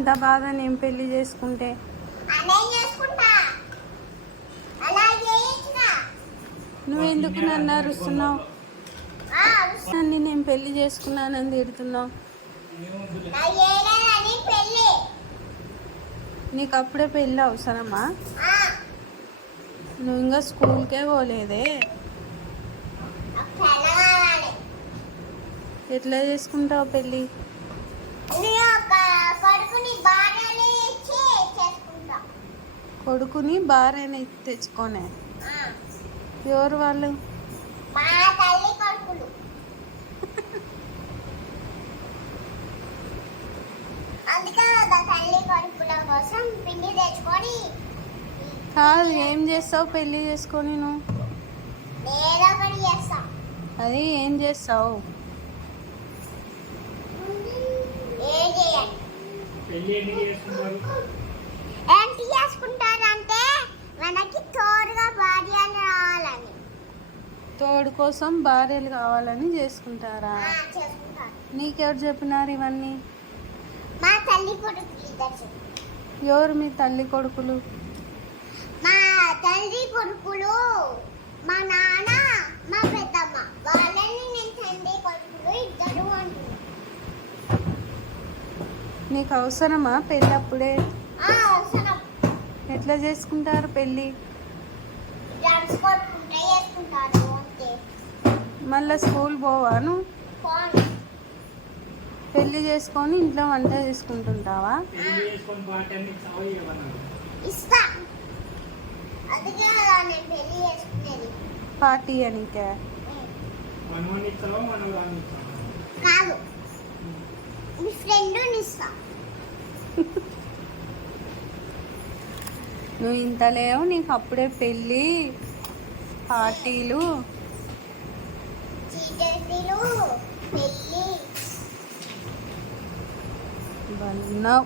అంత బాధ నేను పెళ్ళి చేసుకుంటే? చేయొచ్చుగా. నువ్వెందుకు నన్ను అరుస్తున్నావు? నన్ను నేను పెళ్ళి చేసుకున్నానని తిడుతున్నావు. నీకు అప్పుడే పెళ్ళి అవసరమా? నువ్వు ఇంకా స్కూల్కే పోలేదే? ఎట్లా చేసుకుంటావు పెళ్ళి నేను ఒక కొడుకుని భార్యని ఇచ్చి చేసుకుంటా కొడుకుని భార్యని తెచ్చుకోనే. ఎవరు వాళ్ళు? మా తల్లి కొడుకులు. అందుకే కదా తల్లి కొడుకుల కోసం పిండి తెచ్చుకొని కాదు ఏం చేస్తావు పెళ్ళి చేసుకొని నువ్వు? అది ఏం చేస్తావు? పెళ్ళి ఎన్ని చేసుకుంటారు? ఏంటి చేసుకుంటారంటే మనకి తోడుగా భార్యలు రావాలని. తోడు కోసం భార్యలు కావాలని చేసుకుంటారా? నీకెవరు చెప్పినారు ఇవన్నీ? మా తల్లి కొడుకులు. ఎవరు మీ తల్లి కొడుకులు? మా తల్లి కొడుకులు మా నాన్న మా పెద్దమ్మ. వాళ్ళని నేను తండ్రి కొడుకులు ఇద్దరు అంటున్నా. నీకు అవసరమా పెళ్ళి అప్పుడే ఆ, అవసరం ఎట్లా చేసుకుంటారు పెళ్ళి? మళ్ళీ స్కూల్ పోవాను. పెళ్ళి చేసుకొని ఇంట్లో వంట చేసుకుంటుంటావా? పార్టీ కాదు. మీ ఫ్రెండ్ ఇస్తా. నువ్వు ఇంత లేవు నీకు అప్పుడే పెళ్ళి పార్టీలు. ఉన్నావు.